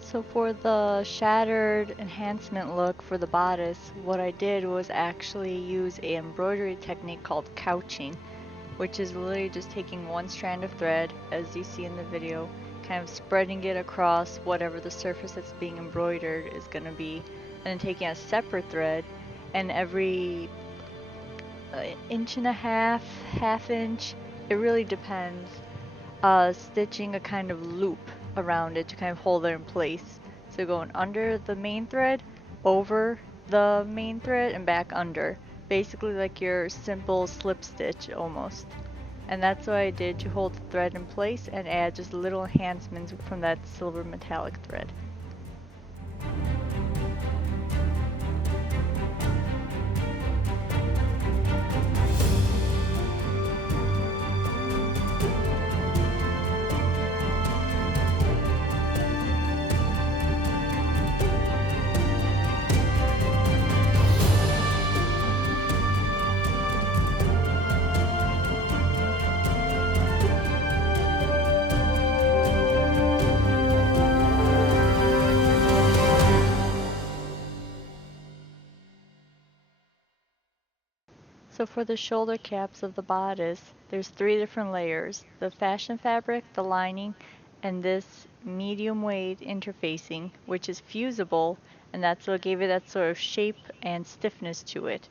So for the shattered enhancement look for the bodice, what I did was actually use a embroidery technique called couching, which is literally just taking one strand of thread, as you see in the video, kind of spreading it across whatever the surface that's being embroidered is going to be, and then taking a separate thread, and every inch and a half inch, it really depends, stitching a kind of loop around it to kind of hold it in place. So going under the main thread, over the main thread, and back under. Basically like your simple slip stitch almost. And that's what I did to hold the thread in place and add just little enhancements from that silver metallic thread. So for the shoulder caps of the bodice, there's 3 different layers: the fashion fabric, the lining, and this medium weight interfacing, which is fusible, and that's what gave it that sort of shape and stiffness to it.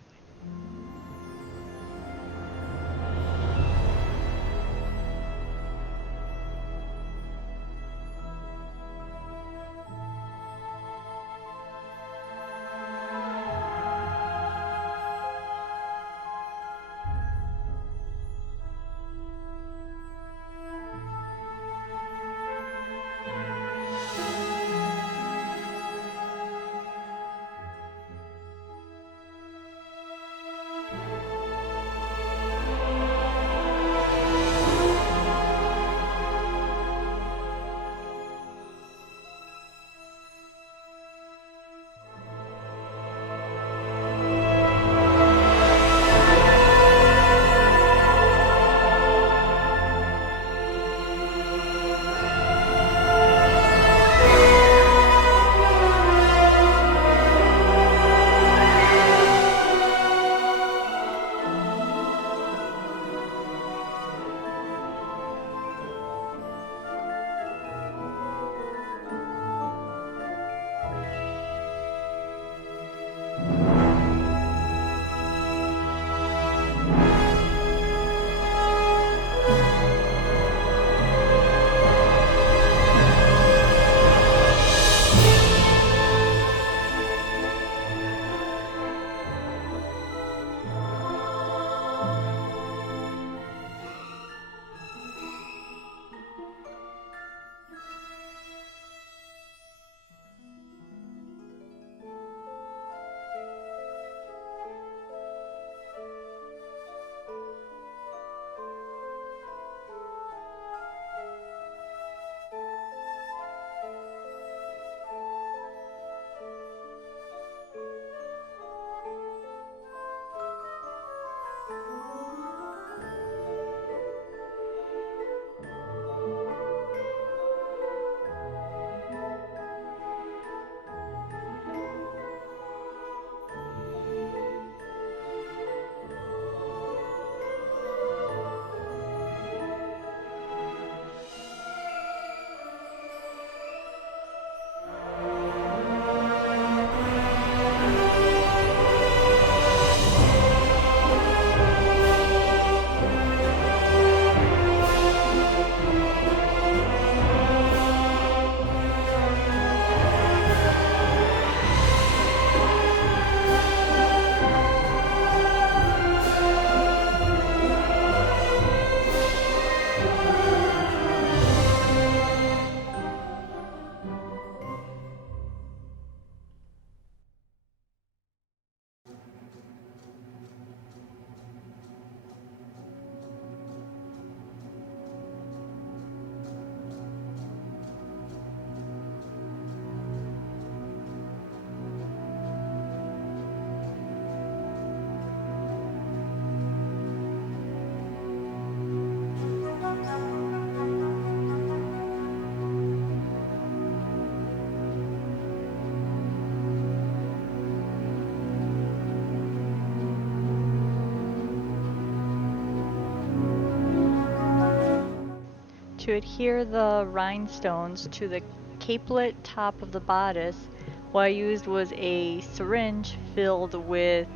To adhere the rhinestones to the capelet top of the bodice, what I used was a syringe filled with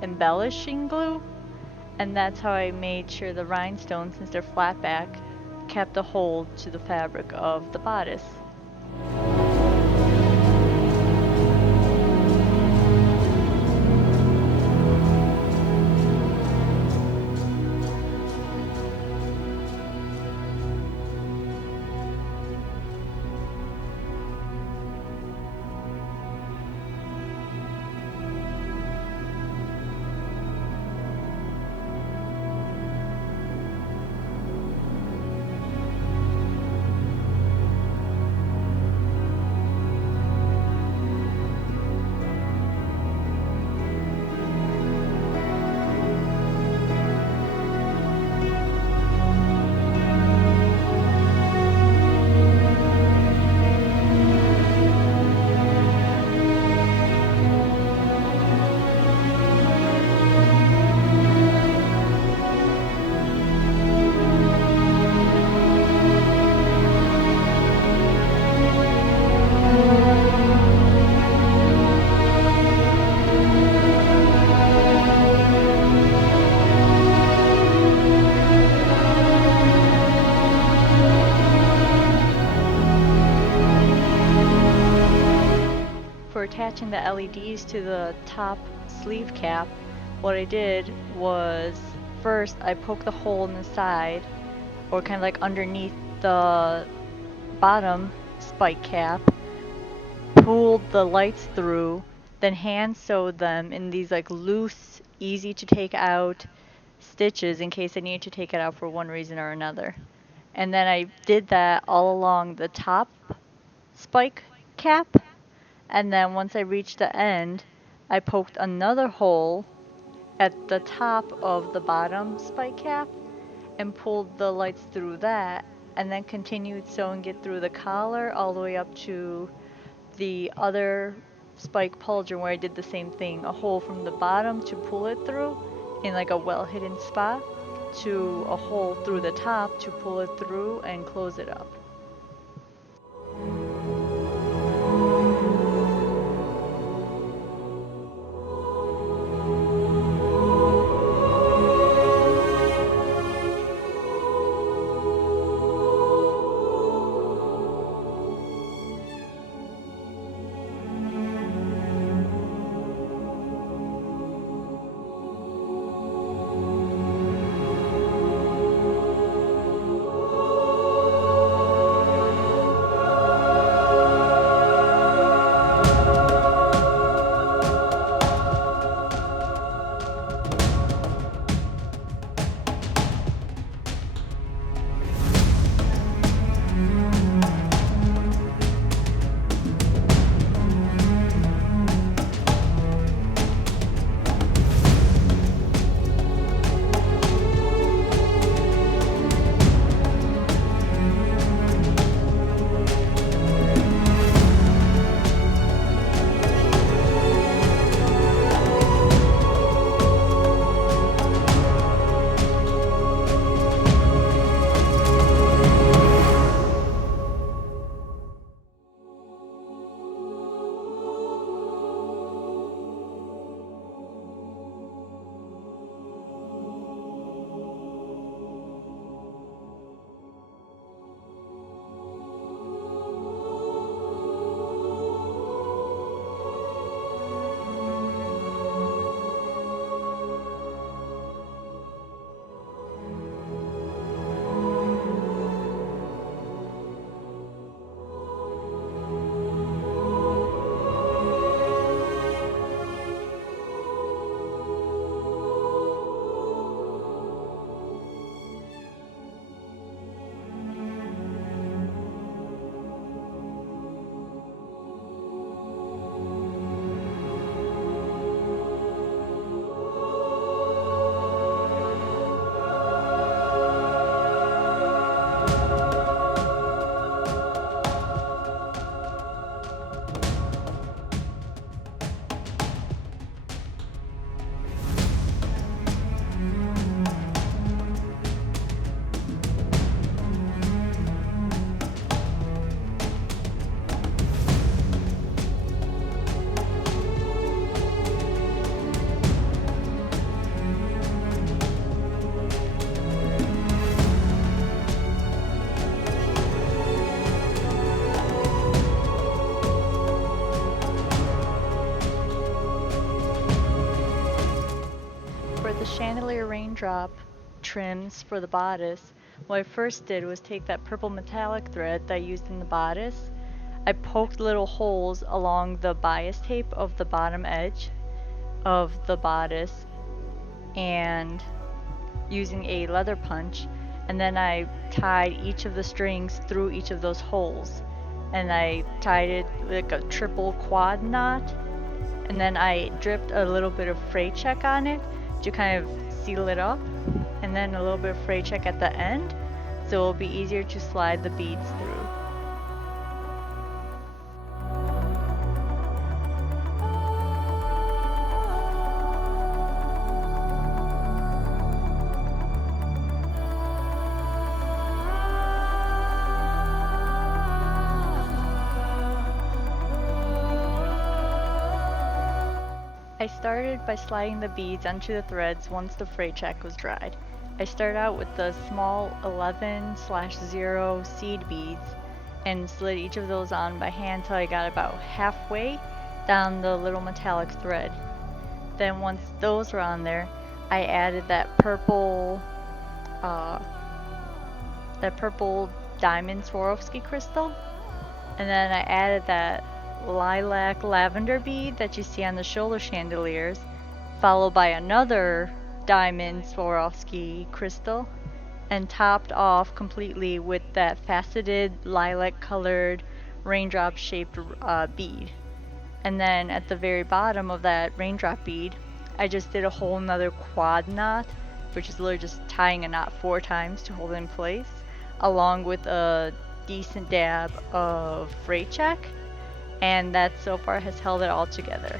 embellishing glue, and that's how I made sure the rhinestones, since they're flat back, kept a hold to the fabric of the bodice. For attaching the LEDs to the top sleeve cap, what I did was first I poked the hole in the side, or kind of like underneath the bottom spike cap, pulled the lights through, then hand sewed them in these like loose, easy to take out stitches in case I needed to take it out for one reason or another. And then I did that all along the top spike cap. And then once I reached the end, I poked another hole at the top of the bottom spike cap and pulled the lights through that, and then continued sewing it through the collar all the way up to the other spike pauldron where I did the same thing, a hole from the bottom to pull it through in like a well hidden spot, to a hole through the top to pull it through and close it up. chandelier raindrop trims for the bodice, what I first did was take that purple metallic thread that I used in the bodice. I poked little holes along the bias tape of the bottom edge of the bodice and using a leather punch, and then I tied each of the strings through each of those holes, and I tied it like a triple quad knot, and then I dripped a little bit of fray check on it to kind of seal it up, and then a little bit of fray check at the end so it'll be easier to slide the beads through. I started by sliding the beads onto the threads once the fray check was dried. I started out with the small 11/0 seed beads and slid each of those on by hand till I got about halfway down the little metallic thread. Then once those were on there, I added that purple diamond Swarovski crystal, and then I added that lilac lavender bead that you see on the shoulder chandeliers, followed by another diamond Swarovski crystal, and topped off completely with that faceted lilac colored raindrop shaped bead. And then at the very bottom of that raindrop bead, I just did a whole nother quad knot, which is literally just tying a knot 4 times to hold it in place, along with a decent dab of fray check, and that so far has held it all together.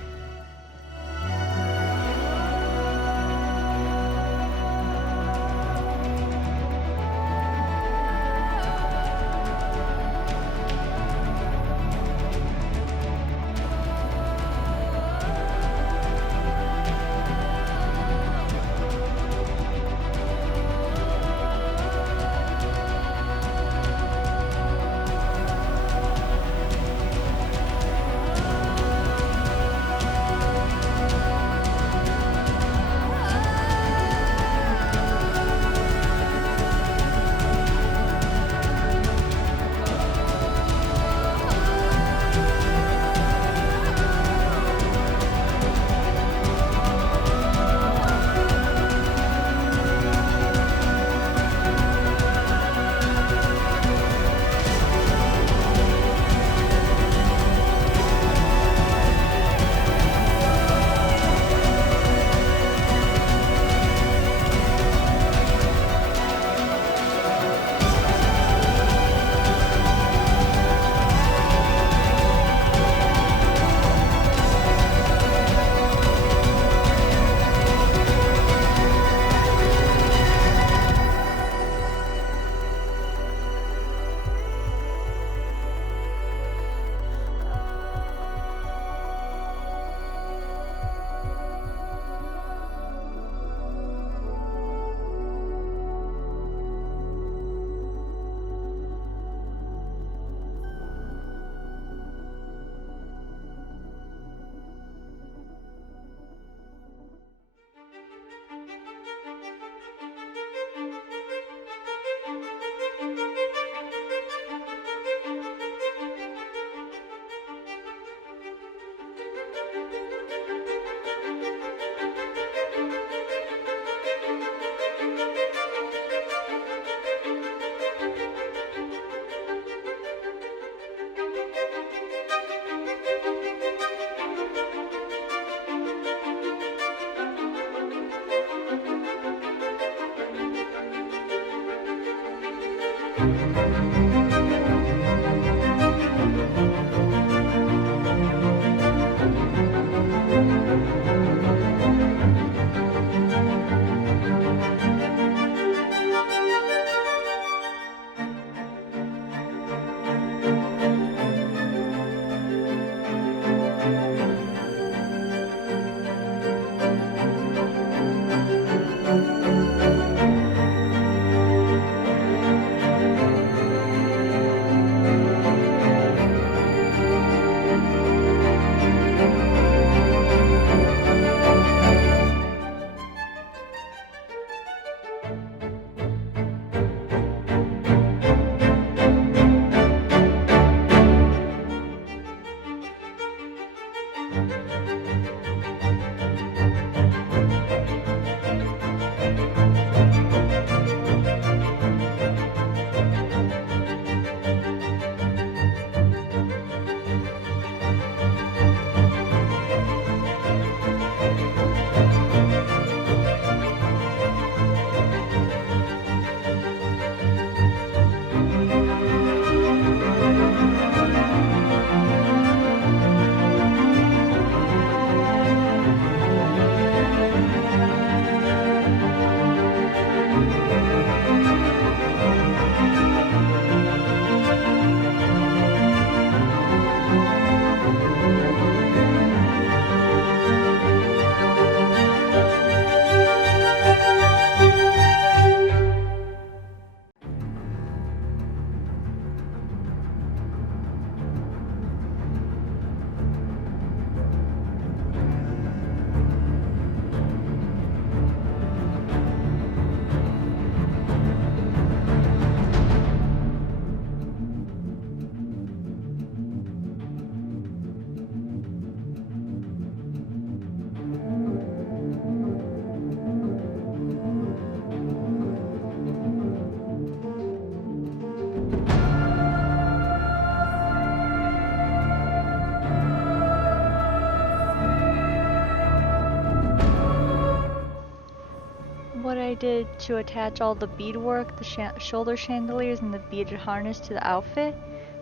I did to attach all the beadwork, the shoulder chandeliers, and the beaded harness to the outfit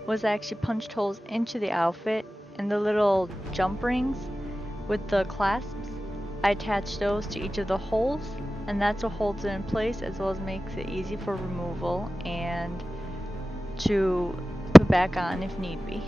was I actually punched holes into the outfit, and the little jump rings with the clasps, I attached those to each of the holes, and that's what holds it in place as well as makes it easy for removal and to put back on if need be.